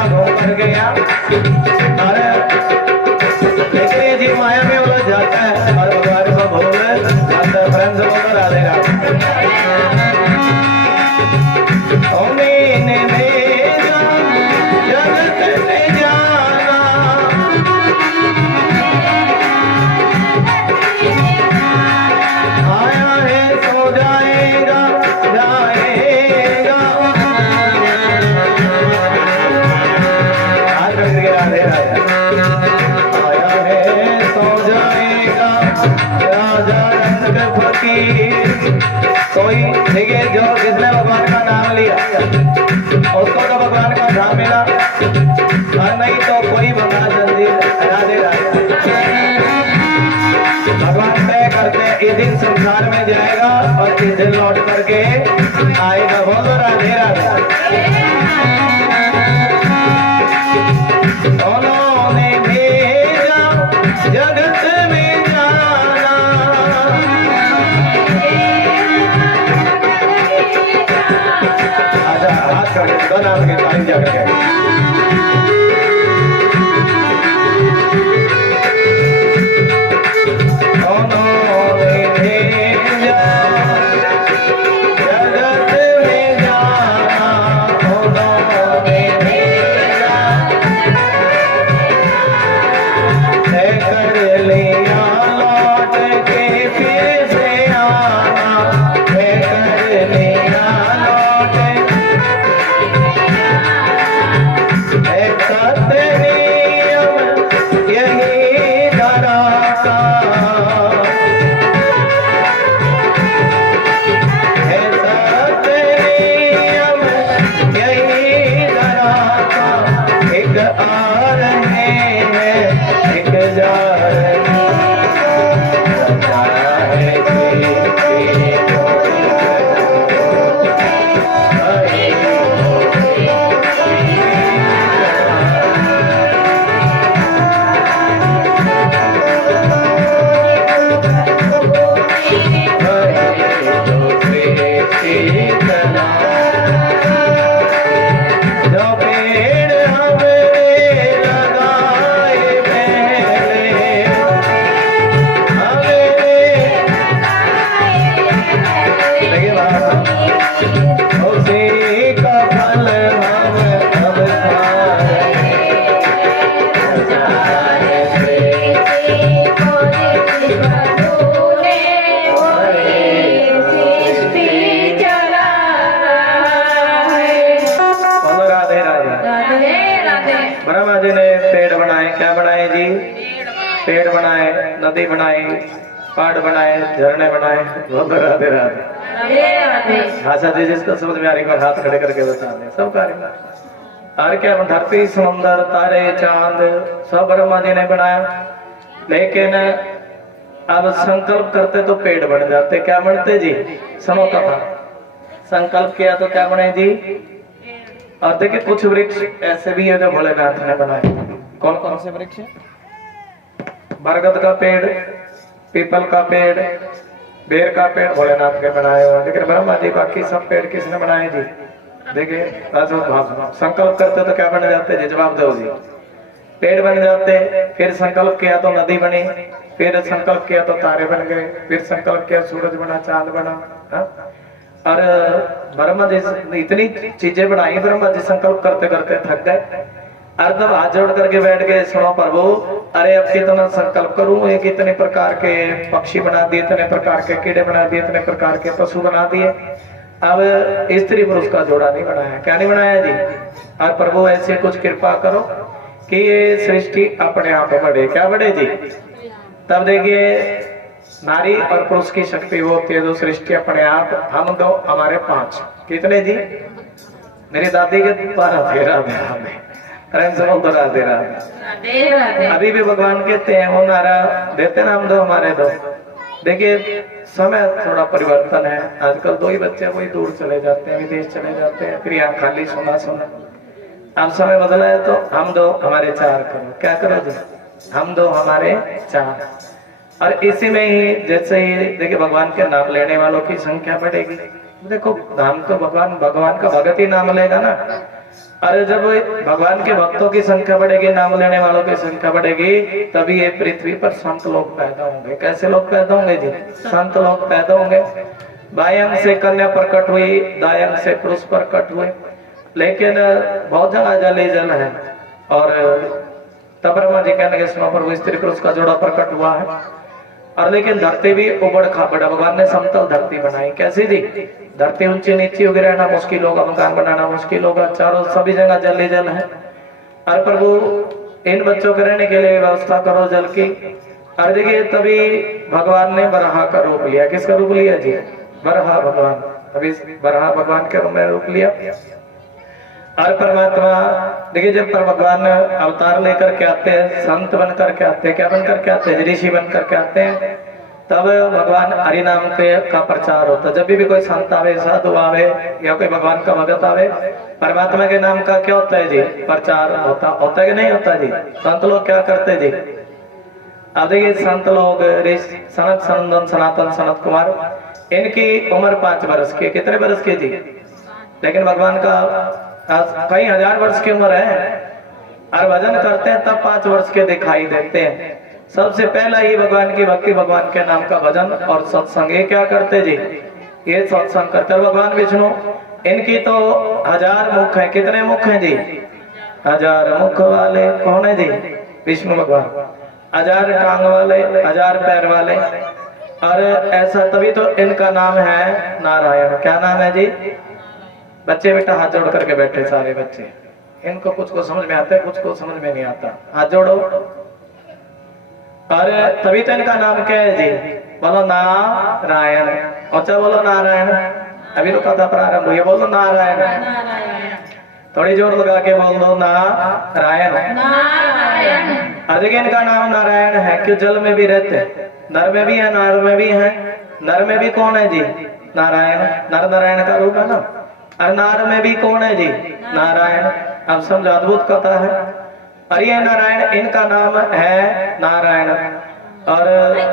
माया घूम कर गया। अरे लेकिन ये जी माया में उलझ जाता है और भगवान को भूल जाता है। प्रेम से बोलो राधे राधे। कोई देखिए जो जिसने भगवान का नाम लिया उसको तो भगवान का धाम मिला, और नहीं तो कोई बंधा जल्दी राधे राधे। भगवान तय करते इस दिन संसार में जाएगा और इस दिन लौट करके आएगा। बोलो राधे राधे। उन्होंने भेजा जगत में जाना, अच्छा हाथ करके दो नाम के टाइम जा करके पेड़ बनाए, नदी बनाई, पहाड़ बनाए, झरने बनाए। राधे राधे। भाषा जी जिसको समझ में आ रही है हाथ खड़े करके बता दें। सब कार्य और क्या धरती समुद्र तारे चांद सब ब्रह्मा जी ने बनाया, लेकिन अब संकल्प करते तो पेड़ बन जाते। क्या बनते जी? सुनो कथा। संकल्प किया तो क्या बने जी? और देखिए कुछ वृक्ष ऐसे भी है जो भोलेनाथ ने बनाए। कौन कौन से वृक्ष है? बरगद का पेड़, पीपल का पेड़, बेर का पेड़ भोलेनाथ के बनाए हुए। लेकिन ब्रह्मा जी बाकी सब पेड़ किसने बनाए जी? देखिए संकल्प करते तो क्या बन जाते जी? जवाब दो जी। पेड़ बन जाते। फिर संकल्प किया तो नदी बनी, फिर संकल्प किया तो तारे बन गए, फिर संकल्प किया सूरज बना, चांद बना। और ब्रह्मा जी इतनी चीजें बनाई, ब्रह्मा जी संकल्प करते करते थक गए। अर्धव हाथ जोड़ करके बैठ गए, सुनो प्रभु, अरे अब कितना संकल्प करूं, एक इतने प्रकार के पक्षी बना दिए, इतने प्रकार के कीड़े बना दिए, इतने प्रकार के पशु बना दिए, अब स्त्री पुरुष का जोड़ा नहीं बनाया। क्या नहीं बनाया जी? और प्रभु ऐसे कुछ कृपा करो कि ये सृष्टि अपने आप बढ़े। क्या बढ़े जी? तब देखिए नारी और पुरुष की शक्ति होती है जो सृष्टि अपने आप, हम दो हमारे 5 कितने जी? मेरी दादी के 12-13 में राधे राधे। अभी भी भगवान कहते हैं वो नारा देते ना, हम दो हमारे दो। देखिए समय थोड़ा परिवर्तन है, आजकल 2 ही बच्चे वही दूर चले जाते हैं, विदेश चले जाते हैं, फिर यहाँ खाली सुना। अब समय बदला है तो हम 2 हमारे 4 करो। क्या करो जी? हम 2 हमारे 4। और इसी में ही जैसे ही देखिए भगवान के नाम लेने वालों की संख्या बढ़ेगी। देखो नाम तो भगवान का भगत ही नाम लेगा ना, अरे जब भगवान के भक्तों की संख्या बढ़ेगी, नाम लेने वालों की संख्या बढ़ेगी, तभी ये पृथ्वी पर संत लोग पैदा होंगे। कैसे लोग पैदा होंगे जी? संत लोग पैदा होंगे। बाएं से कन्या प्रकट हुई, दाएं से पुरुष प्रकट हुए, लेकिन बहुत जगह जल ही जल है। और तब ब्रह्मा जी कहने के पर स्त्री पुरुष का जोड़ा प्रकट हुआ है। और लेकिन धरती भी उबड़ खाबड़, भगवान ने समतल धरती बनाई। कैसी जी? धरती ऊंची नीची होगी, रहना मुश्किल होगा, मकान बनाना मुश्किल होगा, चारों सभी जगह जल ही जल है। और प्रभु इन बच्चों के रहने के लिए व्यवस्था करो जल की। और देखिए तभी भगवान ने बराह का रूप लिया। किसका रूप लिया जी? बराह भगवान। अभी बराह भगवान के रूप में रूप लिया। और परमात्मा देखिए जब पर भगवान अवतार लेकर के आते हैं, संत बन करके आते हैं, क्या बन करके आते हैं? ऋषि बन करके आते हैं। तब भगवान हरि नाम का प्रचार होता है। जब भी कोई संत आवे, साधु आवे या कोई भगवान का भगत आवे, परमात्मा के नाम का क्या होता है जी? प्रचार होता है कि नहीं होता जी? संत लोग क्या करते जी? अब देखिए संत लोग सनत सनंदन सनातन सनत कुमार, इनकी उम्र 5 वर्ष की। कितने वर्ष की जी? लेकिन भगवान का कई हजार वर्ष की उम्र है और भजन करते हैं तब 5 वर्ष के दिखाई देते हैं। सबसे पहला ही भगवान की भक्ति, भगवान के नाम का भजन और सत्संग। ये क्या करते जी? ये सत्संग करते। भगवान विष्णु इनकी तो 1000 मुख है। कितने मुख हैं जी? 1000 मुख वाले कौन है जी? विष्णु भगवान। 1000 टांग वाले, 1000 पैर वाले। और ऐसा तभी तो इनका नाम है नारायण। क्या नाम है जी? बच्चे बेटा हाथ जोड़ करके बैठे, सारे बच्चे। इनको कुछ को समझ में आता है, कुछ को समझ में नहीं आता। हाथ जोड़ो। और तभी तो इनका नाम क्या है जी? बोलो नारायण। अच्छा बोलो नारायण। अभी तो कथा प्रारंभ हुई है, बोलो नारायण। थोड़ी जोर लगा के बोल दो नारायण। और देखिए इनका नाम नारायण है क्यों? जल में भी रहते हैं, नर में भी है, नार में भी है। नर में भी कौन है जी? नारायण। नर नारायण का रूप है ना। और नार में भी कौन है जी? नारायण। अब समझो, अद्भुत कथा है। और ये नारायण, इनका नाम है नारायण। और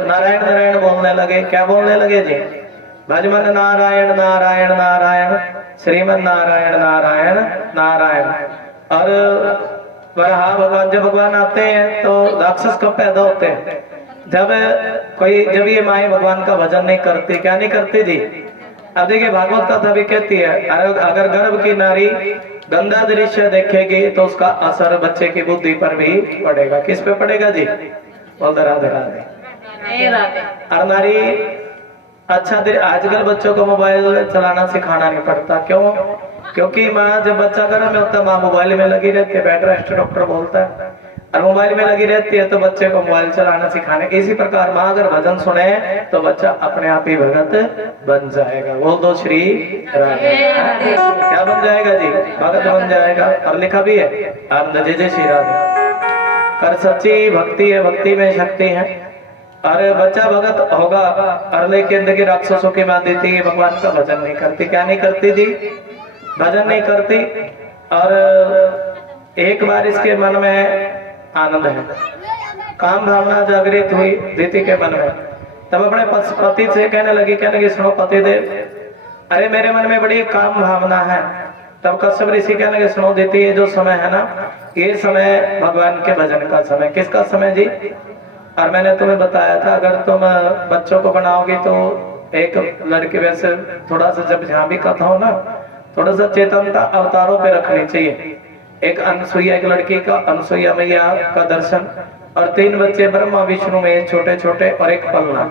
नारायण नारायण बोलने लगे। क्या बोलने लगे जी? भजमन नारायण नारायण नारायण, श्रीमन नारायण नारायण नारायण। और वराह भगवान, जब भगवान आते हैं तो राक्षस कब पैदा होते हैं? जब ये माए भगवान का भजन नहीं करती। क्या नहीं करती जी? अब देखिए भागवत कथा भी कहती है, अगर गर्भ की नारी गंदा दृश्य देखेगी तो उसका असर बच्चे की बुद्धि पर भी पड़ेगा। किस पे पड़ेगा जी? बोल राधे राधे। और नारी अच्छा आजकल बच्चों को मोबाइल चलाना सिखाना नहीं पड़ता। क्यों? क्योंकि माँ जब बच्चा गर्भ में होता है, माँ मोबाइल में लगी रहती है, बेड रेस्ट डॉक्टर बोलता है, और मोबाइल में लगी रहती है तो बच्चे को मोबाइल चलाना सिखाने। इसी प्रकार माँ अगर भजन सुने तो बच्चा अपने आप ही भगत बन जाएगा। बोल दो श्री राधे। क्या बन जाएगा जी? भगत बन जाएगा। और लिखा भी है आनंद जय जय श्री राधे। कर सच्ची भक्ति है, भक्ति में शक्ति है। और बच्चा भगत होगा। और लेकिन देखिए राक्षसों की मां देती है, भगवान का भजन नहीं करती। क्या नहीं करती जी? भजन नहीं करती। और एक बार इसके मन में आनंद है, काम भावना जागृत हुई दीति के मन में। तब अपने पति से कहने लगी सुनो पति देव, अरे मेरे मन में बड़ी काम भावना है। तब कश्यप ऋषि कहने लगे सुनो दीति, ये जो समय है ना, ये समय भगवान के भजन का समय। किसका समय जी? और मैंने तुम्हें बताया था अगर तुम बच्चों को बनाओगी तो एक लड़के वैसे थोड़ा सा, जब जहाँ भी कथा हो ना, थोड़ा सा चेतनता अवतारों पे रखनी चाहिए। एक अनसुईया, एक लड़की का अनसुईया मैया का दर्शन, और 3 बच्चे ब्रह्मा विष्णु में छोटे छोटे, और एक पलना।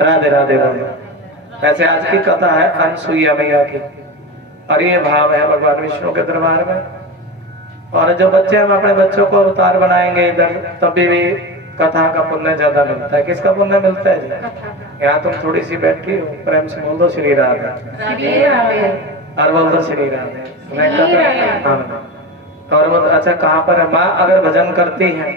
राधे राधे राधे। ऐसे आज की कथा है अनसुईया मैया की, और ये भाव है भगवान विष्णु के दरबार में। और जो बच्चे हम अपने बच्चों को अवतार बनाएंगे इधर, तभी भी कथा का पुण्य ज्यादा मिलता है। किसका पुण्य मिलता है जी? यहाँ तुम थोड़ी सी बैठी हो, प्रेम से बोल दो श्री राधे। और बोल दो श्री राधे। और वो अच्छा कहाँ पर है? माँ अगर भजन करती है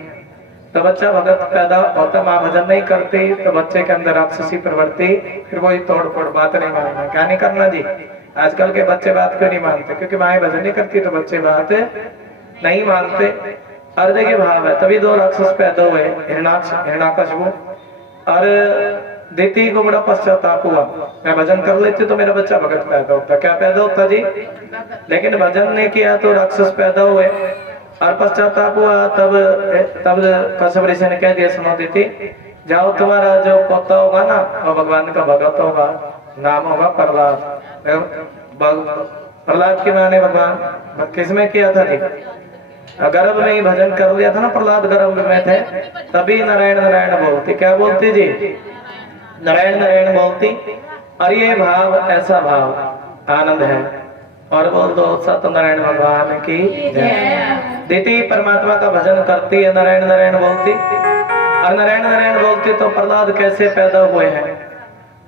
तो बच्चा भगत पैदा होता। माँ भजन नहीं करती तो बच्चे के अंदर राक्षसी प्रवृत्ति, फिर वही तोड़ फोड़, बात नहीं मानना। क्या नहीं करना जी? आजकल के बच्चे बात क्यों नहीं मानते? क्योंकि माँ भजन नहीं करती तो बच्चे बात नहीं मानते। और देखिए भाव है, तभी 2 राक्षस पैदा हुए, हिरण्याकश्यप और देती को बड़ा पश्चाताप हुआ, मैं भजन कर लेती तो मेरा बच्चा भगत पैदा होता। क्या पैदा होता जी? लेकिन भजन ने किया तो राक्षस पैदा हुए और पश्चाताप हुआ। तब कश्यप ऋषि ने कह दिया, सुनो देती, जाओ तुम्हारा जो पोता होगा ना वो भगवान का भगत होगा, नाम होगा प्रहलाद। प्रहलाद की माने भगवान किसमें किया था जी? गर्भ में ही भजन कर लिया था ना, प्रहलाद गर्भ में थे, तभी नारायण नारायण बोलती। क्या बोलती जी? नारायण नारायण बोलती। और ये भाव ऐसा भाव आनंद है। और बोल दो सत्यनारायण भगवान की जय। दीदी परमात्मा का भजन करती है, नारायण नारायण बोलती। और नारायण नारायण बोलती तो प्रहलाद कैसे पैदा हुए हैं?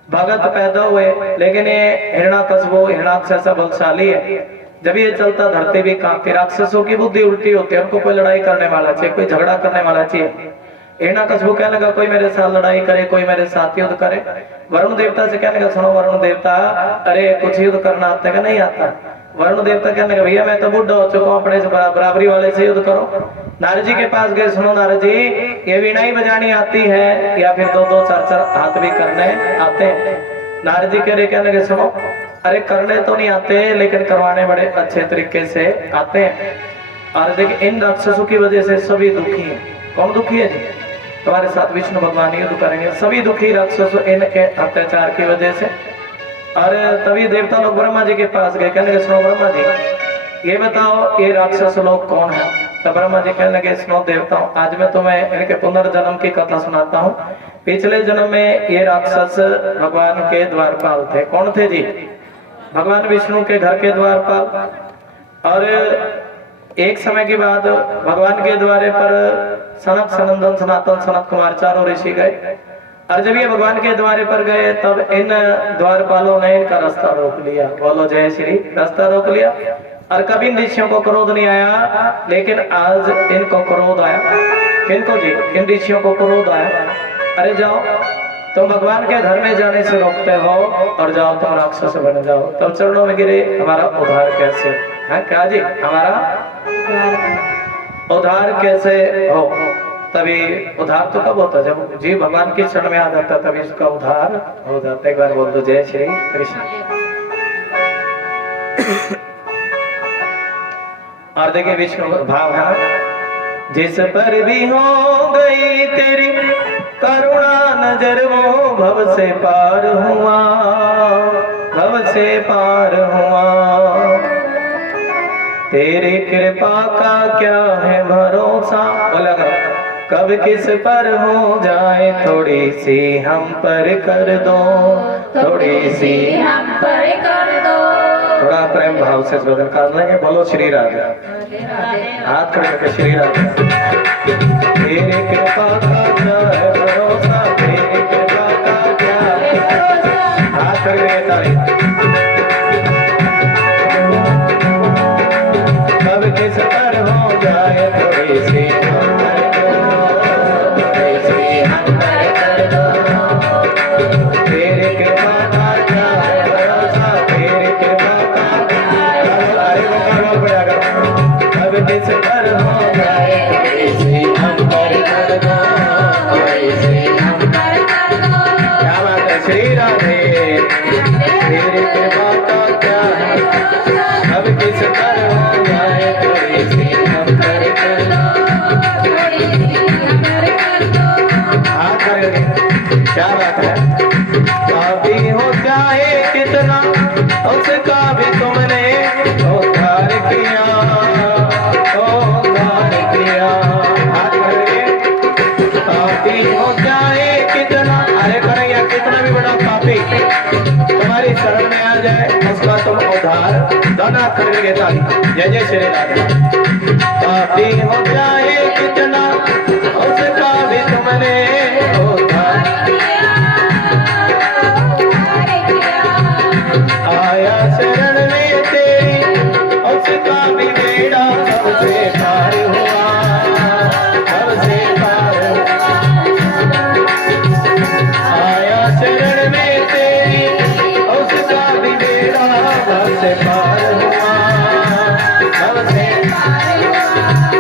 भगत पैदा हुए। लेकिन ये हिरण्याकश्यप हिरणाक्ष ऐसा बलशाली है, जब ये चलता धरती भी कांपती। राक्षसों की बुद्धि उल्टी होती है, उनको कोई लड़ाई करने वाला चाहिए, कोई झगड़ा करने वाला चाहिए। हिरण्याकश्यप कहने लगा कोई मेरे साथ लड़ाई करे, कोई मेरे साथ युद्ध करे। वरुण देवता से कहने लगा, सुनो वरुण देवता, अरे कुछ युद्ध करना आता है? नहीं आता। वरुण देवता कहने लगा, भैया मैं तो बुढ़ा हो चुका हूँ, अपने से बराबरी वाले से युद्ध करो। नारद जी के पास गए, सुनो नारद जी, ये वीणा ही बजानी आती है या फिर दो दो चार चार हाथ भी करने आते हैं? नारद जी कह रहे, कहने लगे सुनो, अरे करने तो नहीं आते लेकिन करवाने बड़े अच्छे तरीके से आते हैं। और देखिए इन राक्षसों की वजह से सभी दुखी हैं। कौन दुखी है जी? तुम्हारे साथ विष्णु भगवान युद्ध करेंगे, सभी दुखी राक्षसों इनके अत्याचार की वजह से। और तभी देवता लोग ब्रह्मा जी के पास गए, कहने लगे सुनो ब्रह्मा जी, ये बताओ ये राक्षस लोग कौन है? तो ब्रह्मा जी कहने लगे, सुनो देवताओं, आज मैं तुम्हें इनके पुनर्जन्म की कथा सुनाता हूँ। पिछले जन्म में ये राक्षस भगवान के द्वारपाल थे। कौन थे जी? भगवान विष्णु के घर के द्वारपाल। और एक समय के बाद भगवान के द्वारे पर सनक सनंदन सनातन सनत कुमार चारों ऋषि गए। और जब ये भगवान के द्वारे पर गए तब इन द्वारपालों ने इनका रास्ता रोक लिया। बोलो जय श्री। रास्ता रोक लिया। और कभी इन ऋषियों को क्रोध नहीं आया, लेकिन आज इनको क्रोध आया। किनको जी? इन ऋषियों को क्रोध आया। अरे जाओ, तुम भगवान के घर में जाने से रोकते हो और जाओ तुम राक्षस बन जाओ। तब चरणों में गिरे, हमारा उद्धार कैसे है? क्या जी? हमारा उद्धार कैसे हो? तभी उद्धार तो कब होता? जब जी भगवान के शरण में आ जाता तभी उसका उद्धार हो जाता। एक बार बोल दो जय श्री कृष्ण। और देखिए विष्णु भाव है, जिस पर भी हो गई तेरी करुणा नजर वो भव से पार हुआ, भव से पार हुआ। तेरी कृपा का क्या है भरोसा, बोला कब किस पर हो जाए, थोड़ी सी हम पर कर दो, थोड़ी सी हम पर कर दो। थोड़ा प्रेम भाव से बदल कर लेंगे। बोलो श्री राधे। हाथ खड़े करके श्री राधे। तेरी कृपा का क्या है भरोसा, तेरी कृपा का क्या है भरोसा। हाथ खड़े करके ताली। कब किस पर हो जाए, थोड़ी सी हम पर कर दो, थोड़ी सी हम पर कर दो। तेरी कृपा का क्या है भरोसा, तेरी कृपा का कब किस पर हो जाए, थोड़ी सी हम पर कर दो, थोड़ी सी हम पर कर दो। क्या बात है श्री राधे। तेरी कृपा का क्या है, कब किस पर हो जाए, थोड़ी सी हम पर कर दो, थोड़ी सी हम पर कर दो। हाथ खड़े। क्या बात है। पापी हो चाहे कितना, उसका भी तुमने उद्धार किया, उद्धार किया। हाथ खड़े। पापी हो चाहे कितना, अरे कन्हैया कितना भी बड़ा पापी तुम्हारी शरण में आ जाए, उसका तुम उद्धार। दोनों हाथ खड़े करके ताली। जय जय श्री राधे। पापी हो चाहे कितना, उसका भी तुमने उद्धार किया। आया शरण में तेरी, उसका भी बेड़ा सबसे पार हुआ, सबसे पार हुआ। आया शरण में तेरी, उसका भी बेड़ा सबसे पार हुआ, सबसे पार हुआ।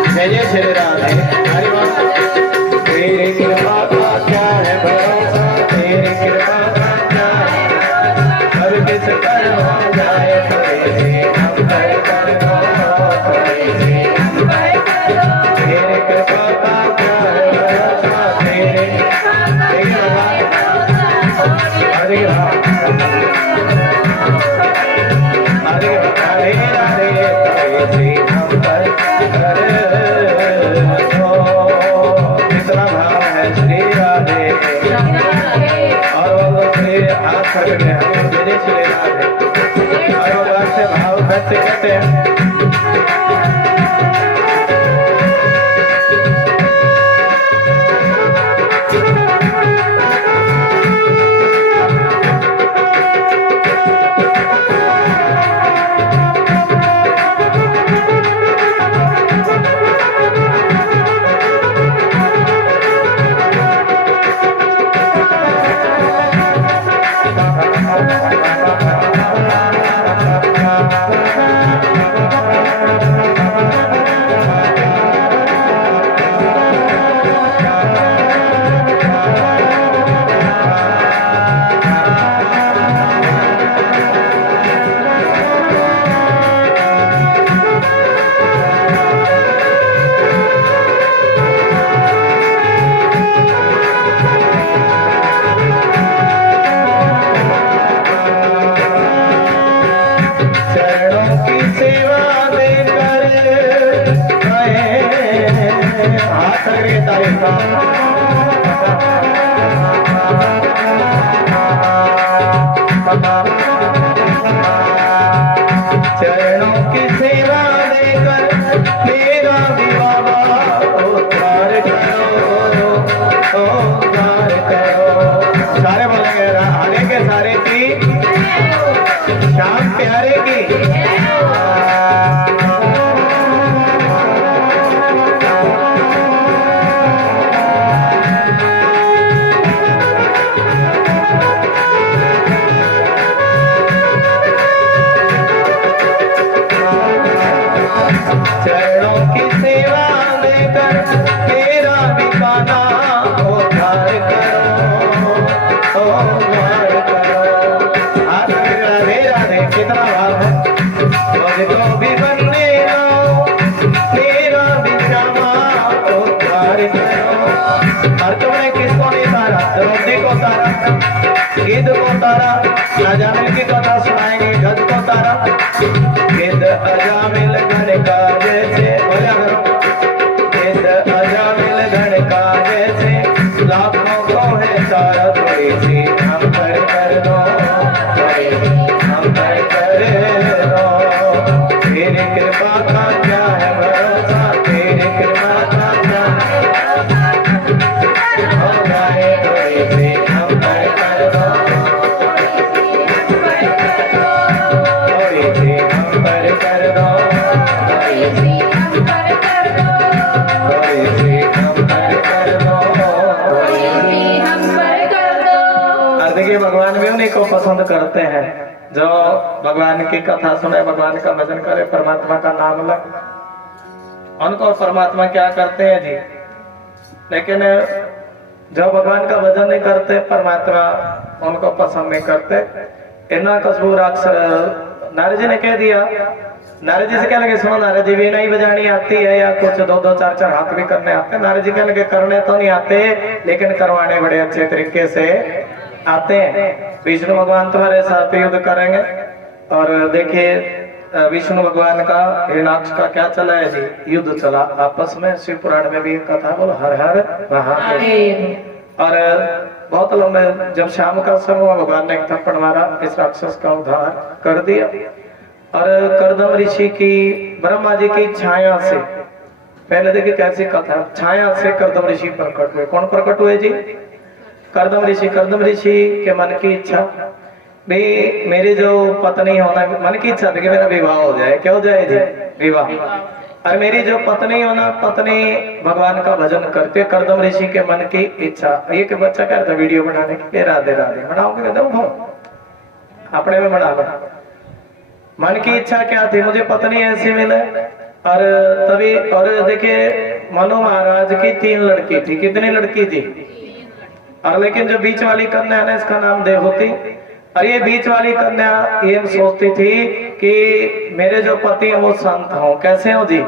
जय जय श्री राधे। हरि बोल। तेरी कृपा का क्या है भरोसा, तेरी जाए थोड़ी सी हम पर कर दो, थोड़ी सी हम पर कर दो। तेरे कृपा का क्या है भरोसा, तेरे हरे हरे हरे हरे थोड़ी सी हम पर कर दो। कितना भाव है श्री राधे और वो श्री हाथ खड़े में हम विजय श्री राधे और भगवान से भाव व्यक्त करते हैं। चरणों की सेवा देकर मेरा विवाह उद्धार करो, उद्धार करो। सारे बोलेंगे आगे के सारे की श्याम प्यारे की। चरणों की सेवा देकर मेरा बिकाना उद्धार करो, उद्धार करो। हाथ राधे राधे कितना भाव है। मुझको भी बनने दो मेरा बिकाना उद्धार करो। और तुमने किसको नहीं तारा, द्रौपदी को तारा, गिद्ध को तारा, अजामिल की कथा सुनाएंगे, गज को तारा। गिद्ध अजामिल गण का जैसे बोला करो, गिद्ध अजामिल गण का जैसे लाखों को है तारा। थोड़ी सी हम पर कर दो, थोड़ी सी हम पर कर दो। तेरी कृपा का क्या है भरोसा, तेरी कृपा का क्या हो जाए। थोड़ी सी हम पर कर दो, थोड़ी सी हम पर कर दो, थोड़ी सी हम पर कर दो, थोड़ी सी हम पर कर दो, थोड़ी सी हम पर कर दो। और देखिए भगवान भी उन्हीं को पसंद करते हैं जो भगवान की कथा सुने, भगवान का भजन करे, परमात्मा का नाम ले। उनको परमात्मा क्या करते हैं जी, लेकिन जो भगवान का भजन नहीं करते परमात्मा उनको पसंद नहीं करते। इतना कसूर नारद जी ने कह दिया। नारद जी से क्या लगे, सुनो नारद जी भी नहीं बजानी आती है या कुछ दो दो चार चार हाथ भी करने आते। नारद जी क्या लगे, करने तो नहीं आते लेकिन करवाने बड़े अच्छे तरीके से आते हैं। विष्णु भगवान तुम्हारे साथ युद्ध करेंगे। और देखिए विष्णु भगवान का हिरणाक्ष का क्या चला है जी, युद्ध चला आपस में। शिव पुराण में भी एक कथा बोलो, हर हर महादेव। और बहुत लंबे, जब शाम का समय भगवान ने एक थप्पड़ मारा, इस राक्षस का उद्धार कर दिया। और कर्दम ऋषि की, ब्रह्मा जी की छाया से, पहले देखिए कैसी कथा, छाया से कर्दम ऋषि प्रकट हुए। कौन प्रकट हुए जी, कर्दम ऋषि। कर्दम ऋषि के मन की इच्छा भी, मेरी जो पत्नी होना, मन की इच्छा थी कि मेरा विवाह हो जाए। क्या हो जाए जी, विवाह। और मेरी जो पत्नी होना, पत्नी भगवान का भजन करते। कर्दम ऋषि के मन की इच्छा ये कि बच्चा क्या था, वीडियो बनाने के लिए राधे राधे बनाओगे, अपने में बना बना। मन की इच्छा क्या थी, मुझे पत्नी ऐसी मिले। और तभी, और देखिए मनु महाराज की 3 लड़की थी। कितनी लड़की थी, और लेकिन जो बीच वाली कन्या है इसका नाम देवहूति। और ये बीच वाली कन्या ये सोचती थी कि मेरे जो पति हैं वो संत हो। कैसे हो जी?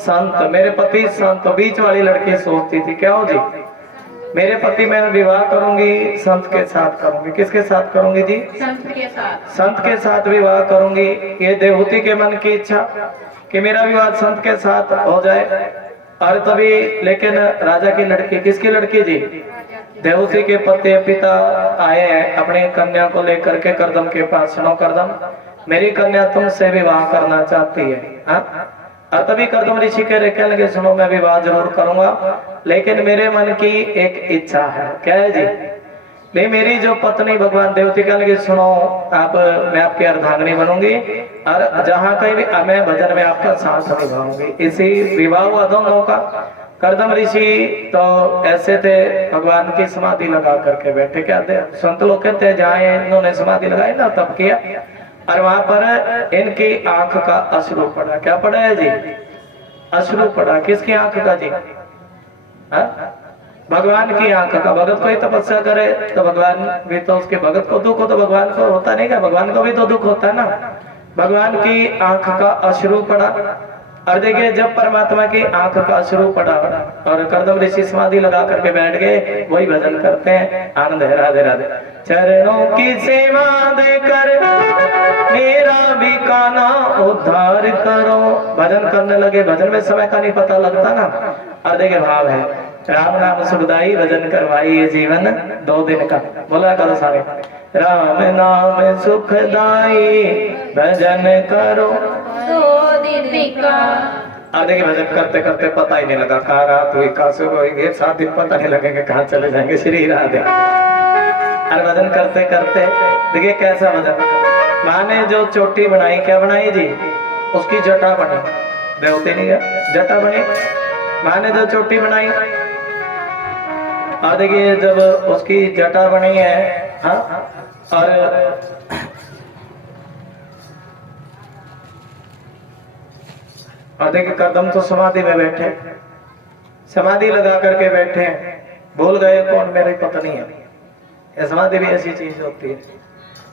संत। मेरे पति संत। बीच वाली लड़की सोचती थी क्या हो जी? मेरे पति मैं विवाह करूंगी संत के साथ करूंगी। किसके साथ करूंगी जी? संत के साथ। संत के साथ विवाह करूंगी। ये देवहूति के मन की इच्छा कि मेरा विवाह संत के साथ हो जाए। और तभी लेकिन राजा की लड़की, किसकी लड़की जी? देवहूति के पति पिता आए हैं अपनी कन्या को लेकर के करदम के पास। सुनो करदम, मेरी कन्या तुमसे विवाह करना चाहती है। हाँ? और तभी करदम ऋषि कहने लगे सुनो मैं विवाह जरूर करूंगा, लेकिन मेरे मन की एक इच्छा है। क्या है जी? नहीं, मेरी जो पत्नी भगवान देवती कहने लगे सुनो आप, मैं आपकी अर्धांगिनी बनूंगी और जहाँ कहीं भी मैं भजन में आपका साथ निभाऊंगी। इसी विवाह हुआ दोनों का। करदम ऋषि तो ऐसे थे, भगवान की समाधि लगा करके बैठे। क्या थे? संत लोग कहते हैं जहाँ इन्होंने समाधि लगाई ना तब किया। और वहां पर इनकी आंख का अश्रु पड़ा। क्या पड़ा है जी? अश्रु पड़ा। किसकी आंख का जी? हा? भगवान की आंख का। भगत कोई तपस्या करे तो भगवान भी तो उसके भगत को दुख हो तो भगवान को होता नहीं क्या? भगवान को भी तो दुख होता है ना। भगवान की आंख का अश्रु पड़ा। और देखिए जब परमात्मा की आंख का अश्रु पड़ा और करदम ऋषि समाधि लगा करके बैठ गए, वही भजन करते हैं। आनंद है। राधे राधे। चरणों की सेवा देकर मेरा भी काना उद्धार करो। भजन करने लगे। भजन में समय का नहीं पता लगता ना। और देखिए भाव है, राम नाम सुखदाई भजन करवाई ये जीवन 2 दिन का। बोला करो सारे, राम नाम सुखदाई भजन करो 2 दिन का। और देखिए भजन करते करते पता ही नहीं लगा कहाँ रात हुई कहाँ सुबह हुई। 7 दिन पता नहीं लगेंगे कहाँ चले जाएंगे। श्री राधे। और भजन करते करते देखिए कैसा भजन। माँ ने जो चोटी बनाई, क्या बनाई जी? उसकी जटा बनी। देवती नहीं है, जटा बनी। माँ ने जो चोटी बनाई और देखिए जब उसकी जटा बनी है, हाँ, और देखिए करदम तो समाधि में बैठे, समाधि लगा करके बैठे। भूल गए कौन मेरी पत्नी है। ये समाधि भी ऐसी चीज होती है,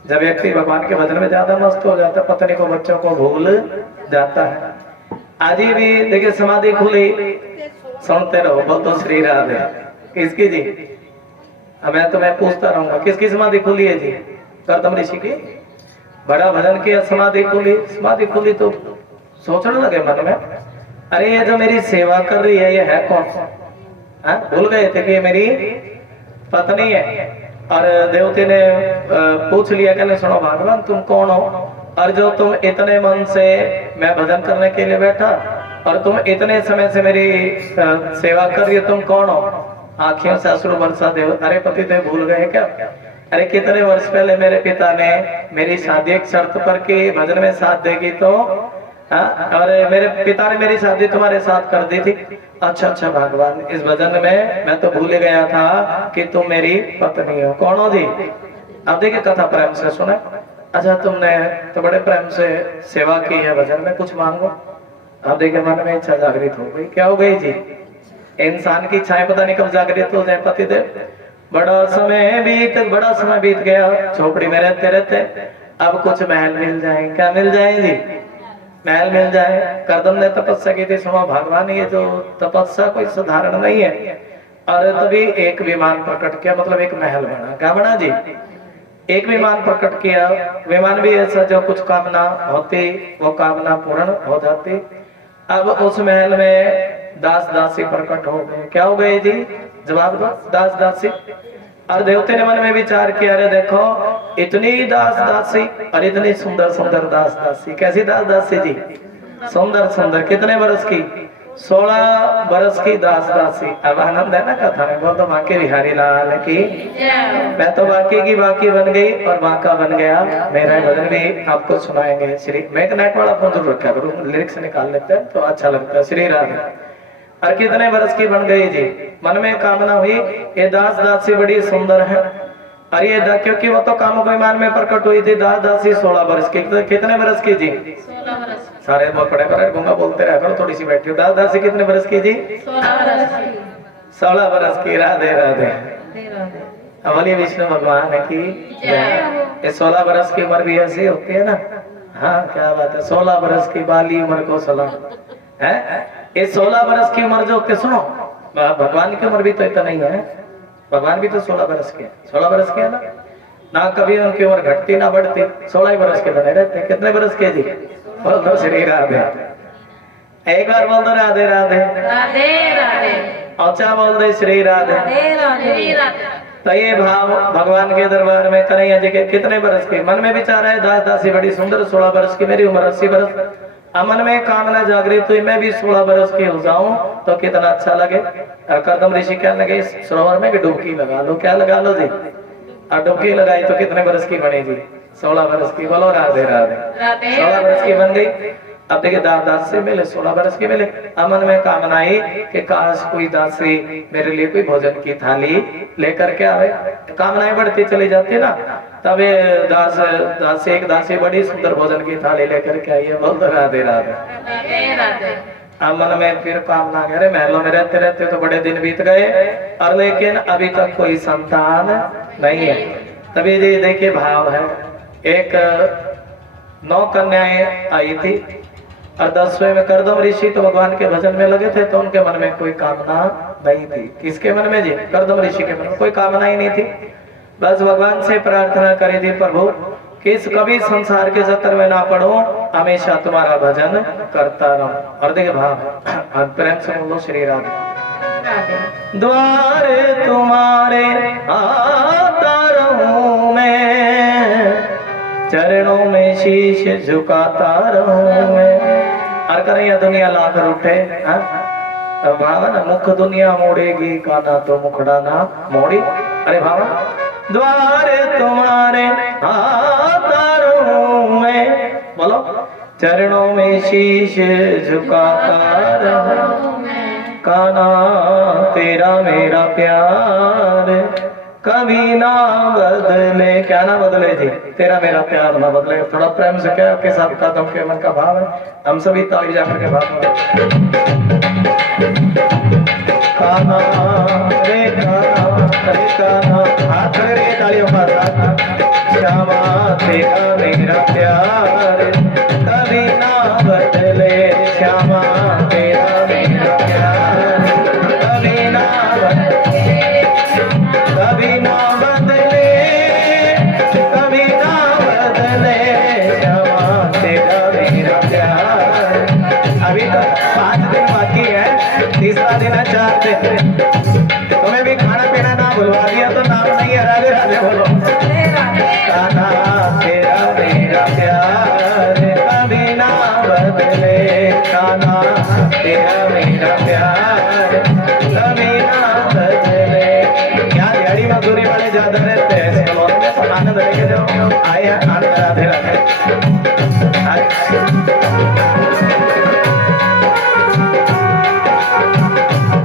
जब व्यक्ति भगवान के भजन में ज्यादा मस्त हो जाता है, पत्नी को बच्चों को भूल जाता है। आज ही भी देखिए समाधि खुली, सुनते रहो। बोल तो श्री राधे। किसकी जी? मैं तो मैं पूछता रहूंगा किसकी समाधि खुली है जी? करदम ऋषि की। बड़ा भजन किया, समाधि खुली। समाधि खुली तो सोचने लगे मन में, अरे ये जो मेरी सेवा कर रही है ये है कौन? भूल गए थे कि ये मेरी पत्नी है। और देवती ने पूछ लिया, कहने सुनो भगवान तुम कौन हो? और जो तुम इतने मन से मैं भजन करने के लिए बैठा और तुम इतने समय से मेरी सेवा कर रही हो, तुम कौन हो? आंखों से अश्रु बरसा देव। अरे पति देव भूल गए क्या? अरे कितने वर्ष पहले मेरे पिता ने मेरी शादी एक शर्त पर की, भजन में साथ देगी तो। और मेरे पिता ने मेरी शादी तुम्हारे साथ कर दी थी। अच्छा अच्छा भगवान, इस भजन में मैं तो भूल गया था कि तुम मेरी पत्नी हो। कौन हो जी? अब देखिए कथा प्रेम से सुने। अच्छा तुमने तो बड़े प्रेम से सेवा की है, भजन में कुछ मांगो। अब देखिए मन में इच्छा जागृत हो गई। क्या हो गई जी? इंसान की इच्छाएं पता नहीं कब जागृत हो जाए। पति देव बड़ा समय बीत गया, झोपड़ी में रहते रहते अब कुछ महल मिल जाए। क्या मिल जाए जी? महल मिल जाए। करदम ने तपस्या की थी। सुनो भगवान ये जो तपस्या कोई साधारण नहीं है। और तभी एक विमान प्रकट किया, मतलब एक महल बना। क्या बना जी? एक विमान प्रकट किया। विमान भी ऐसा जो कुछ कामना होती वो कामना पूर्ण हो जाती। अब उस महल में दास दासी प्रकट हो गए। क्या हो गए जी? जवाब दो। दास दासी। और देवते ने मन में विचार किया, अरे देखो इतनी दास दासी और इतनी सुंदर सुंदर दास दासी। कैसी दास दासी जी? सुंदर सुंदर। कितने बरस की? 16 बरस की दास दासी। अब आनंद है ना कथा में। बोल तो बांके बिहारी लाल की। मैं तो बाकी की बाकी बन गई और बांका बन गया। मेरा भजन भी आपको सुनाएंगे। श्री मैं एक नेट वाला फोन जरूर रखा करूँ, लिरिक्स निकाल लेते हैं तो अच्छा लगता है। श्री राधे। और कितने बरस की बन गई जी? मन में कामना हुई ये दास दासी बड़ी सुंदर है। और ये क्योंकि वो तो कामुक विमान में प्रकट हुई थी। दास दासी 16 बरस की। कितने बरस की जी? 16 बरस। सारे बहुत पड़े पर गूंगा बोलते रहा करो, थोड़ी सी बैठी हो। दास दासी कितने बरस की जी? 16 बरस की। 16 बरस की। राधे राधे। राधे राधे। बोलिए विष्णु भगवान की जय। ये 16 बरस की उम्र भी ऐसी होती है ना। हाँ क्या बात है, 16 बरस की बाली उम्र को सलाम है। ये 16 बरस की उम्र जो के सुनो, भगवान की उम्र भी तो इतना नहीं है, भगवान भी तो 16 बरस के, 16 बरस के है ना कभी उनकी उम्र घटती ना बढ़ती, 16 ही बरस के बने रहते। कितने बरस के जी? बोल दो श्री राधे, एक बार बोल दो राधे राधे, राधे राधे, औचा बोल दे श्री राधे। श्री राधे। तो ये भाव भगवान के दरबार में कन्हैया जी के कितने बरस के मन में विचार है, दास दासी बड़ी सुंदर, 16 बरस की, मेरी उम्र 80 बरस, मन में कामना जागृत हुई मैं भी 16 बरस की हो जाऊं तो कितना अच्छा लगे। कर्दम ऋषि क्या लगे, सरोवर में डुबकी लगा लो, क्या लगा लो जी, और डुबकी लगाई तो कितने बरस की बनी जी? 16 बरस की। बोलो राधे राधे। 16 बरस की बन गई। अब देखिए दास से मिले, 16 बरस की मिले, अमन में कामना आई कि काश कोई दासी मेरे लिए कोई भोजन की थाली लेकर के आवे। कामनाएं बढ़ती चली जाती ना, तब दास एक दासी बड़ी सुंदर भोजन की थाली लेकर के आई है। बोल दो राधे राधे। अमन में फिर कामना करे, महलों में रहते रहते तो बड़े दिन बीत गए और लेकिन अभी तक कोई संतान नहीं है। तभी देखिए भाव है, एक 9 कन्याएं आई थी और 10वें में कर्दम ऋषि तो भगवान के भजन में लगे थे, तो उनके मन में कोई कामना नहीं थी। किसके मन में जी? कर्दम ऋषि के मन में कोई कामना ही नहीं थी। बस भगवान से प्रार्थना करी थी, प्रभु कि इस कभी संसार के चक्कर में ना पड़ो, हमेशा तुम्हारा भजन करता रहूं। और देखिए भाव प्रेम से बोलो श्री राधे। द्वारे तुम्हारे आता रहूं मैं, चरणों में शीश झुकाता रहूं मैं। और कन्हैया दुनिया लाख रूठे, भावन मुख दुनिया मोड़ेगी, काना तो मुखड़ा ना मोड़ी। अरे भावन द्वारे तुम्हारे आता रहूं मैं, बोलो चरणों में शीश झुकाता रहूं, काना तेरा मेरा प्यार कभी ना बदले। क्या ना बदले जी? तेरा मेरा प्यार ना बदले। थोड़ा प्रेम से क्या आपके साथ कदम के मन का भाव है, हम सभी ताली जाकर के भाव काना रे काना हाथ रे तालियों का साथ, श्यामा तेरा मेरा प्यार कभी ना बदले, श्यामा तेरा मेरा प्यार कभी ना बदले, कभी ना बदले, कभी ना बदले, श्यामा तेरा मेरा प्यार। अभी तक 5 दिन बाकी है, तीसरा दिन है 4 दिन। तुम्हें भी खाना पीना ना भुलवा दिया तो नाम नहीं है राधे राधे बोलो। कान्हा तेरा मेरा प्यार कभी ना बदले, कान्हा तेरा मेरा प्यार कभी ना बदले। क्या दिहाड़ी मजदूरी वाले ज्यादा रहते हैं, तो आनंद लेके जाओ। आए आनंद राधे राधे।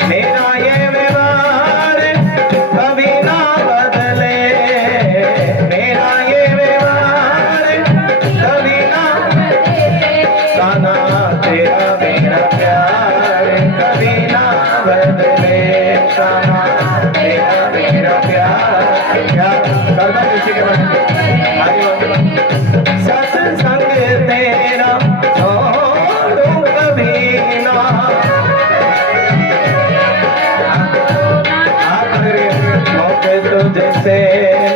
मेरा ये व्यवहार कभी ना बदले, मेरा ये व्यवहार कभी ना बदले, कान्हा तेरा मेरा प्यार कभी ना बदले, कान्हा तेरा मेरा प्यार। क्या करना किसी के मन सत्संग तेरा छोड़ूं कभी ना, तुझसे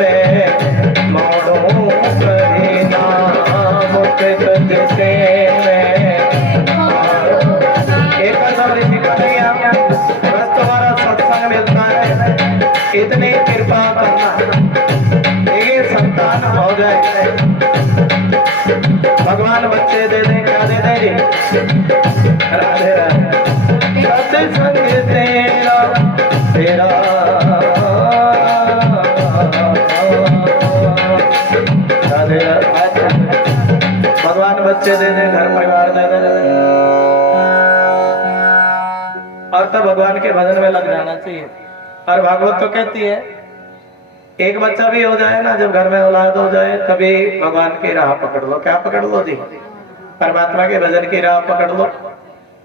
मैं मोड़ूं कभी ना, मुझे तुझसे मैं एक बस तुम्हारा सत्संग मिलता है, इतनी कृपा करना ये संतान हो जाए। भगवान बच्चे दे दें, क्या दे दें जी? राधे राधे। सत्संग तेरा तेरा भगवान बच्चे दे दे, घर परिवार दे दे, और तब भगवान के भजन में लग जाना चाहिए। और भागवत तो कहती है एक बच्चा भी हो जाए ना, जब घर में औलाद हो जाए तभी भगवान की राह पकड़ लो। क्या पकड़ लो जी? परमात्मा के भजन की राह पकड़ लो।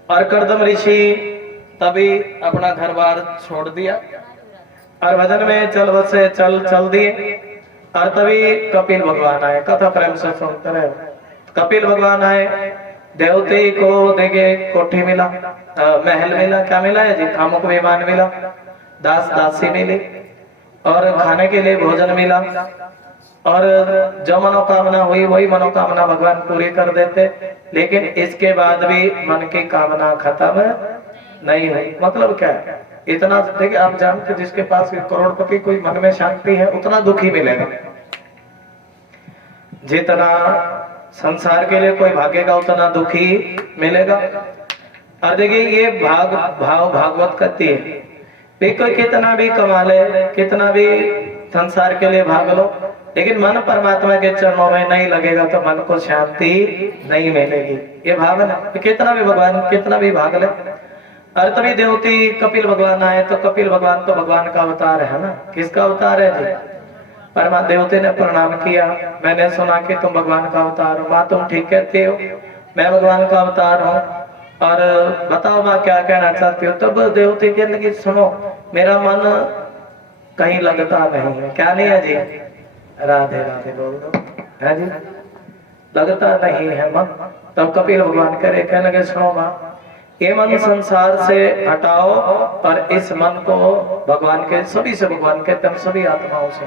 और कर्दम ऋषि तभी अपना घर बार छोड़ दिया और भजन में चल बसे चल दिए। और तभी कपिल भगवान आए, कथा प्रेम से सुनते रहे। कपिल भगवान आए, देवते को देखे कोठी मिला, महल मिला, क्या मिला है जी, अमुक विमान मिला, दास दासी मिली, और खाने के लिए भोजन मिला, और जो मनोकामना हुई वही मनोकामना भगवान पूरी कर देते। लेकिन इसके बाद भी मन की कामना खत्म नहीं हुई। मतलब क्या है, इतना देखिए, आप जानते जिसके पास करोड़पति कोई मन में शांति है उतना दुखी मिलेगा, जितना संसार के लिए कोई भागेगा उतना दुखी मिलेगा। और देखिए ये भागवत कहती है भी कोई कितना भी कमा ले, कितना भी संसार के लिए भाग लो, लेकिन मन परमात्मा के चरणों में नहीं लगेगा तो मन को शांति नहीं मिलेगी। ये भावना, कितना भी भगवान कितना भी भाग ले। और तभी देवती कपिल भगवान आए, तो कपिल भगवान तो भगवान का अवतार है ना, किसका अवतार है जी, परमा देवते ने प्रणाम किया, मैंने सुना कि तुम भगवान का अवतार हो। माँ तुम ठीक कहते हो, मैं भगवान का अवतार हूँ, और बताओ माँ क्या कहना चाहती हो। तब देवते कहने लगी, सुनो मेरा मन कहीं लगता नहीं है, क्या नहीं है जी, राधे राधे बोल दो, है जी, लगता नहीं है मन। तब कपिल भगवान कहने लगे, सुनो माँ ये मन संसार से हटाओ और इस मन को भगवान के, सभी से भगवान कहते हम सभी आत्माओं से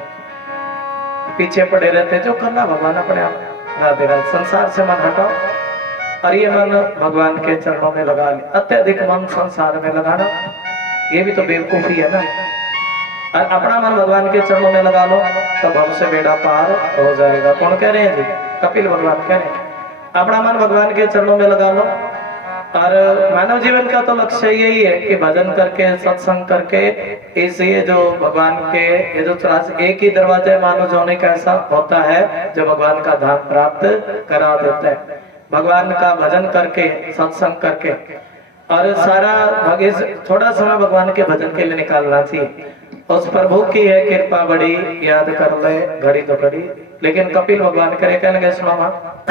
पीछे पड़े रहते, जो करना भगवान अपने आप, राधे राधे, संसार से मन हटाओ और ये मन भगवान के चरणों में लगा ले। अत्यधिक मन संसार में लगाना ये भी तो बेवकूफी है ना। और अपना मन भगवान के चरणों में लगा लो तब हमसे बेड़ा पार हो जाएगा। कौन कह रहे हैं जी, कपिल भगवान कह रहे हैं, अपना मन भगवान के चरणों में लगा लो। और मानव जीवन का तो लक्ष्य यही है कि भजन करके, सत्संग करके, इस ये जो भगवान के ये जो 84 एक ही दरवाजा मानव जोने का ऐसा होता है जो भगवान का धाम प्राप्त करा देता है। भगवान का भजन करके, सत्संग करके, और सारा थोड़ा समय भगवान के भजन के लिए निकालना चाहिए। उस प्रभु की है कृपा बड़ी, याद कर ले घड़ी तो घड़ी। लेकिन कपिल भगवान करे, कहने लगे सुनो माँ,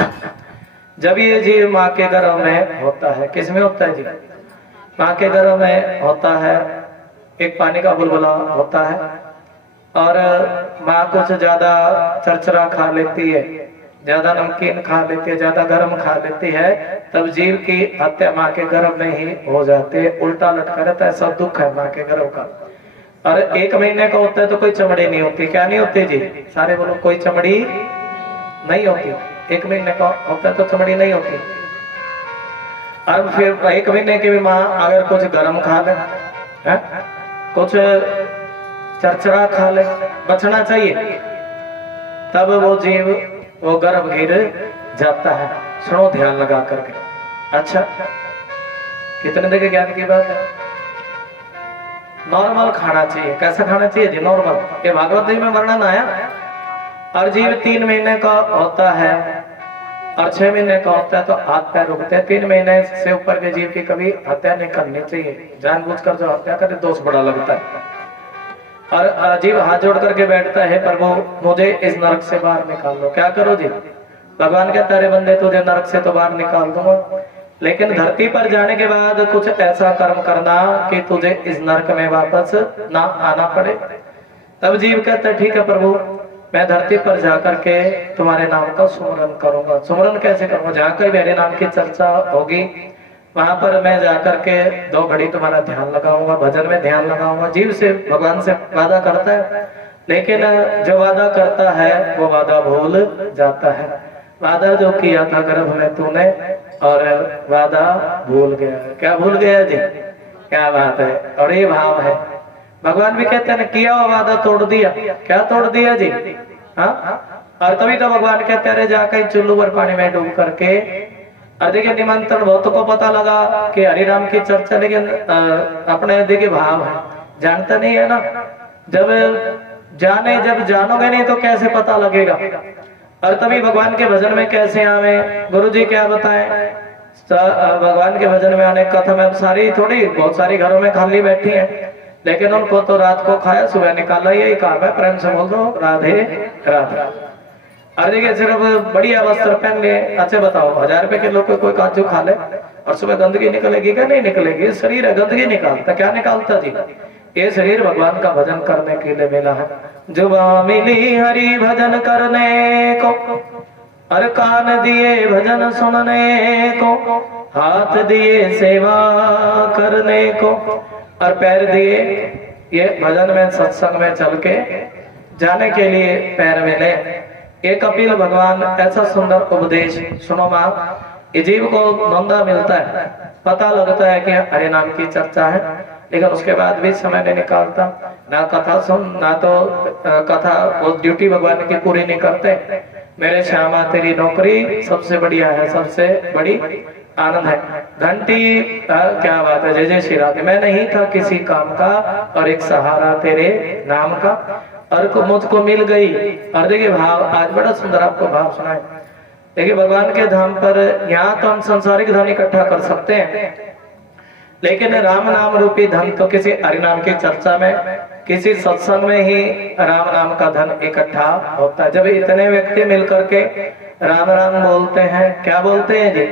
जब ये जीव माँ के गर्भ में होता है, किस में होता है जी, माँ के गर्भ में होता है, एक पानी का बुलबुला होता है, और माँ कुछ ज्यादा चरचरा खा लेती है, ज्यादा नमकीन खा लेती है, ज्यादा गर्म खा लेती है, तब जीव की हत्या माँ के गर्भ में ही हो जाती है। उल्टा लटका रहता है, सब दुख है माँ के गर्भ का। और 1 महीने का होता है तो कोई चमड़ी नहीं होती, क्या नहीं होती जी, सारे बोलो, कोई चमड़ी नहीं होती। 1 महीने का होता है तो चमड़ी नहीं होती। और फिर 1 महीने की भी माँ अगर कुछ गर्म खा ले, कुछ चरचरा खा ले, बचना चाहिए, तब वो जीव वो गर्भ गिर जाता है। सुनो ध्यान लगा करके। अच्छा, कितने देखे ज्ञान की बात है। नॉर्मल खाना चाहिए, कैसा खाना चाहिए जी, नॉर्मल। ये भागवत जी में वर्णन आया। और जीव 3 महीने का होता है और 6 महीने का होता है तो हाथ पैर रुकते हैं। 3 महीने से ऊपर के जीव की कभी हत्या नहीं करनी चाहिए। जानबूझकर जो हत्या करे दोष बड़ा लगता है। और जीव हाथ जोड़ करके बैठता है, प्रभु मुझे इस नरक से बाहर निकाल लो। क्या करो जी, भगवान कहता है बंदे तुझे नरक से तो बाहर निकाल दूंगा, लेकिन धरती पर जाने के बाद कुछ ऐसा कर्म करना कि तुझे इस नरक में वापस ना आना पड़े। तब जीव कहता है ठीक है प्रभु, मैं धरती पर जाकर के तुम्हारे नाम का सुमरन करूंगा। सुमरन कैसे करूंगा, जहाँ कहीं मेरे नाम की चर्चा होगी वहां पर मैं जाकर के 2 घड़ी तुम्हारा ध्यान लगाऊंगा, भजन में ध्यान लगाऊंगा। जीव से भगवान से वादा करता है, लेकिन जो वादा करता है वो वादा भूल जाता है। वादा जो किया था गर्भ में तूने, और वादा भूल गया। क्या भूल गया जी, क्या बात है। और ये भाव है, भगवान भी कहते हैं किया हुआ वादा तोड़ दिया। क्या तोड़ दिया जी, हाँ। और तभी तो भगवान कहते हैं जाकर चुल्लू पर पानी में डूब करके। और देखिए निमंत्रण बहुत को पता लगा कि हरिराम की चर्चा, लेकिन अपने देखिए भाव है, जानता नहीं है ना। जब जानोगे नहीं तो कैसे पता लगेगा। और तभी भगवान के भजन में कैसे आवे, गुरु जी क्या बताएं। भगवान के भजन में आने कथा में सारी थोड़ी, बहुत सारी घरों में खाली बैठी हैं, लेकिन उनको तो रात को खाया सुबह निकाला, यही काम है। प्रेम से बोल दो राधे राधे। और देखिए सिर्फ बढ़िया वस्त्र पहन ले। अच्छा बताओ, 1000 रुपए के लोग कोई काजू खा ले और सुबह गंदगी निकलेगी क्या, नहीं निकलेगी। शरीर है गंदगी निकालता, क्या निकालता जी, ये शरीर भगवान का भजन करने के लिए मिला है। जुबा मिली हरि भजन करने को, और कान दिए भजन सुनने को, हाथ दिए सेवा करने को, और पैर दिए ये भजन में सत्संग में चल के जाने के लिए पैर मिले। ये कपिल भगवान ऐसा सुंदर उपदेश सुनो मां, ये जीव को नंदा मिलता है, पता लगता है कि हरि नाम की चर्चा है, लेकिन उसके बाद भी समय नहीं निकालता, ना कथा सुन, ना तो कथा उस ड्यूटी भगवान की पूरी नहीं करते। मेरे श्यामा तेरी नौकरी सबसे बढ़िया है, सबसे बड़ी आनंद है। घंटी क्या बात है, जय जय श्री राधे। मैं नहीं था किसी काम का और एक सहारा तेरे नाम का, और को मुझको मिल गई। और देखिए भाव आज बड़ा सुंदर आपको भाव सुनाए। देखिए भगवान के धाम पर यहाँ तो हम सांसारिक धन इकट्ठा कर सकते हैं, लेकिन राम नाम रूपी धन तो किसी हरि नाम की चर्चा में, किसी सत्संग में ही राम नाम का धन इकट्ठा होता है। जब इतने व्यक्ति मिलकर के राम राम बोलते हैं, क्या बोलते हैं जी,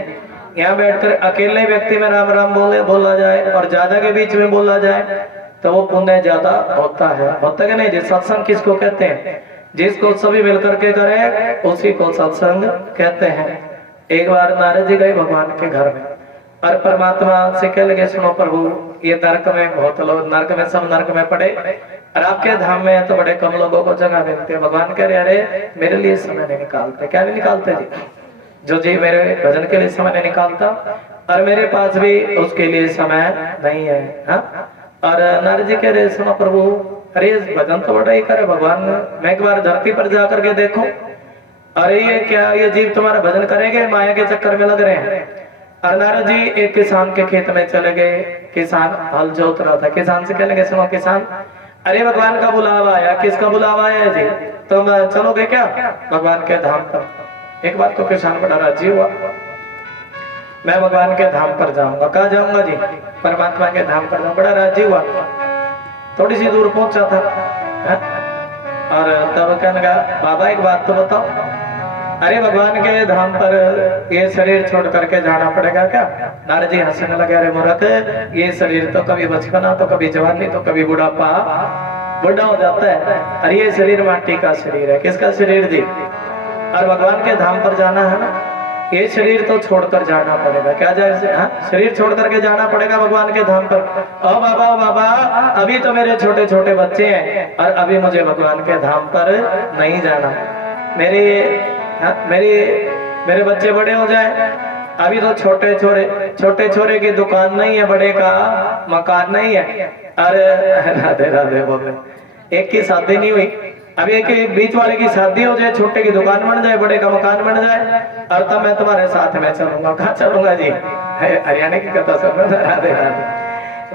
यहाँ बैठकर अकेले व्यक्ति में राम राम बोला जाए और ज्यादा के बीच में बोला जाए तो वो पुण्य ज्यादा होता है, होता है नहीं जी। सत्संग किसको कहते हैं, जिसको सभी मिलकर के करे उसी को सत्संग कहते हैं। एक बार नारद जी गए भगवान के घर में और परमात्मा से कह लगे, सुनो प्रभु, ये नरक में बहुत लोग, नरक में सब नरक में पड़े और आपके धाम में तो बड़े कम लोगों को जगह मिलती है। भगवान कह रहे, अरे मेरे लिए समय नहीं निकालते। क्या नहीं निकालते जी, जो जी मेरे भजन के लिए समय नहीं निकालता और मेरे पास भी उसके लिए समय नहीं है। हाँ? और नारद जी कह रहे, सुनो प्रभु, अरे भजन तो बड़ा ही करे भगवान, मैं एक बार धरती पर जाकर के देखूं, अरे ये क्या, ये जीव तुम्हारा भजन करेंगे, माया के चक्कर में लग रहे हैं। और नारद जी एक किसान के खेत में चले गए, किसान हल जोत रहा था। किसान से कहने लगे, सुनो किसान, अरे भगवान का बुलावा आया। किसका बुलावा आया जी, तुम चलोगे क्या भगवान के धाम पर? एक बार तो किसान बड़ा राजी हुआ, मैं भगवान के धाम पर जाऊंगा। कहा जाऊंगा जी, परमात्मा के धाम पर जाऊंगा। बड़ा राजी हुआ, थोड़ी सी दूर पहुंचा था है? और तब कहने लगा, बाबा एक बात तो बताओ, अरे भगवान के धाम पर ये शरीर छोड़ करके जाना पड़ेगा क्या? नारद जी हंसने लगे, अरे मूर्ख, ये शरीर तो कभी बचपना, तो कभी जवानी, तो कभी बुढ़ापा, बुढ़ा हो जाता है। अरे ये शरीर माटी का शरीर है। किसका शरीर जी? और भगवान के धाम पर जाना है ना, ये शरीर तो छोड़कर जाना पड़ेगा। क्या जाए? हाँ, शरीर छोड़ करके जाना पड़ेगा भगवान के धाम पर। ओ बाबा, ओ बाबा, अभी तो मेरे छोटे छोटे बच्चे हैं और अभी मुझे भगवान के धाम पर नहीं जाना। मेरे बच्चे बड़े हो जाए, अभी तो छोटे छोरे की दुकान नहीं है, बड़े का मकान नहीं है। अरे राधे राधे बोले, एक की शादी नहीं हुई, अभी एक बीच वाले की शादी हो जाए, छोटे की दुकान बन जाए, बड़े का मकान बन जाए, और तब मैं तुम्हारे साथ में चलूंगा। कहाँ चलूंगा जी? हरियाणा की कथा सुन, राधे राधे।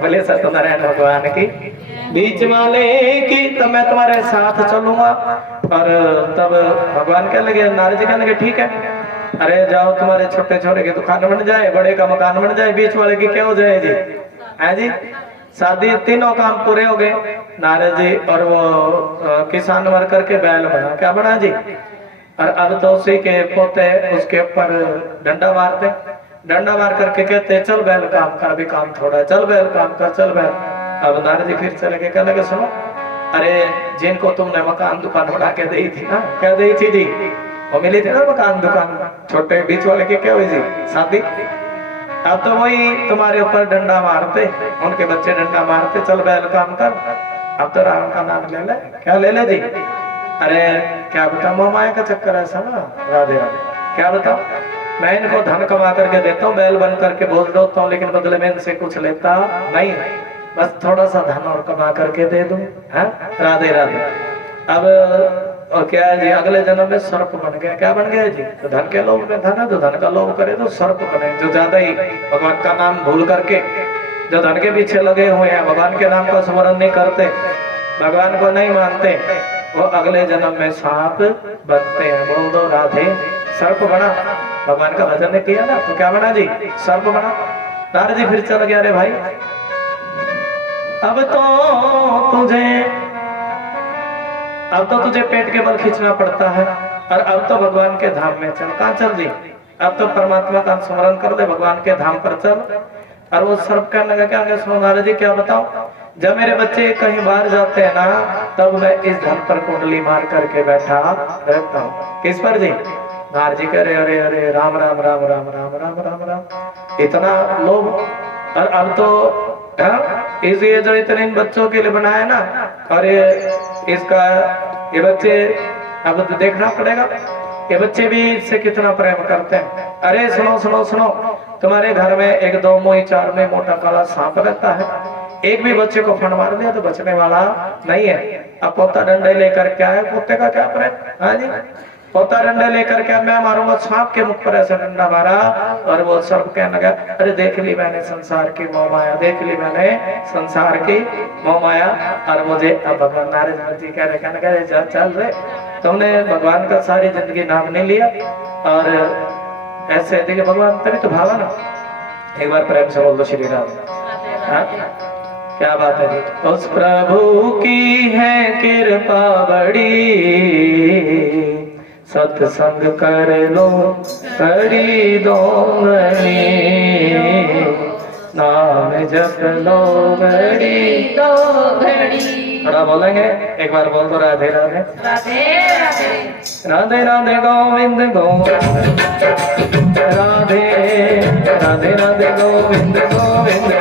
बोले सत्यनारायण भगवान की बीच वाले की, तब मैं तुम्हारे साथ चलूंगा। और तब भगवान कहने लगे, नारद जी कहने लगे, ठीक है, अरे जाओ, तुम्हारे छोटे छोटे की दुकान बन जाए, बड़े का मकान बन जाए, बीच वाले की क्या हो जाए जी? है जी, शादी, तीनों काम पूरे हो गए। नारद जी और वो किसान मर करके बैल बना। क्या बना जी? और अब तो उसी के पोते उसके ऊपर डंडा मारते, डंडा मार करके कहते, चल बैल काम कर, अभी काम थोड़ा है, चल बैल काम कर, चल बैल। अब नारद जी फिर चले गए, कहने लगे, सुनो, अरे जिनको तुमने मकान दुकान बना के दी थी ना, क्या दी थी जी? वो मिली थी ना मकान दुकान, छोटे बीच वाले की क्या हुई जी? शादी। अब तो वही तुम्हारे ऊपर डंडा मारते, उनके बच्चे डंडा मारते, चल बैल काम कर। अब तो राम का नाम ले ले। क्या ले ले जी? अरे क्या बताओ, मोह माया का चक्कर ऐसा ना, राधे राधे। क्या बताओ, मैं इनको धन कमा करके देता हूँ, बैल बन करके बोल देता हूँ, लेकिन बदले में इनसे कुछ लेता नहीं, बस थोड़ा सा धन और कमा करके दे दूं। राधे राधे। अब और क्या है जी, अगले जन्म में सर्प बन गया। क्या बन गया जी? तो धन के लोभ में धन है, तो धन का लोभ करे तो सर्प बने। जो ज्यादा ही भगवान का नाम भूल करके, जो धन के पीछे लगे हुए हैं, भगवान के नाम का स्मरण नहीं करते, भगवान को नहीं मानते, वो अगले जन्म में सांप बनते हैं। बोल दो राधे। सर्प बना, भगवान का भजन ने किया ना, तो क्या बना जी? सर्प बना। नारद जी फिर चल गया, अरे भाई अब तो तुझे पेट के बल खींचना पड़ता है, और अब तो भगवान के धाम में चल। कहाँ चल जी? अब तो परमात्मा का स्मरण कर ले, भगवान के धाम पर चल। और वो सर्प कहने लगा, क्या सुनो नारद जी, क्या बताओ, जब मेरे बच्चे कहीं बाहर जाते हैं ना, तब मैं इस धन पर कुंडली मार करके बैठा रहता हूँ। किस पर जी? नार जी करे अरे अरे राम राम राम राम राम राम राम राम। इतना लोग, और अब तो इसलिए जो इतने इन बच्चों के लिए बनाया ना, और ये बच्चे अब तो देखना पड़ेगा, ये बच्चे भी इससे कितना प्रेम करते हैं। अरे सुनो सुनो सुनो, तुम्हारे घर में एक दो मुंह चार में मोटा काला सांप रहता है, एक भी बच्चे को फंड मार दिया तो बचने वाला नहीं है। अब पोता डंडे लेकर क्या है, पोते का क्या प्रेम? हाँ जी, पोता डंडे लेकर क्या, मैं मारूंगा सांप के मुख पर ऐसा डंडा मारा, और वो सर्प कहने लगा अरे देख ली मैंने संसार की मोह माया, देख ली मैंने संसार की मोह माया। और मुझे अब भगवान नारायण जी कह रहे, कहने लगे चल रे, तुमने भगवान का सारी जिंदगी नाम नहीं लिया, और ऐसे देखिए भगवान तभी तो भावा ना। एक बार प्रेम से बोल दो श्री राम। हाँ? क्या बात है जी। उस प्रभु की है कृपा बड़ी, सत्संग कर लो करी दो घड़ी, नाम जप लो घड़ी दो घड़ी। थोड़ा बोलेंगे, एक बार बोल दो राधे राधे राधे राधे राधे राधे गोविंद गोविंद राधे राधे राधे गोविंद गोविंद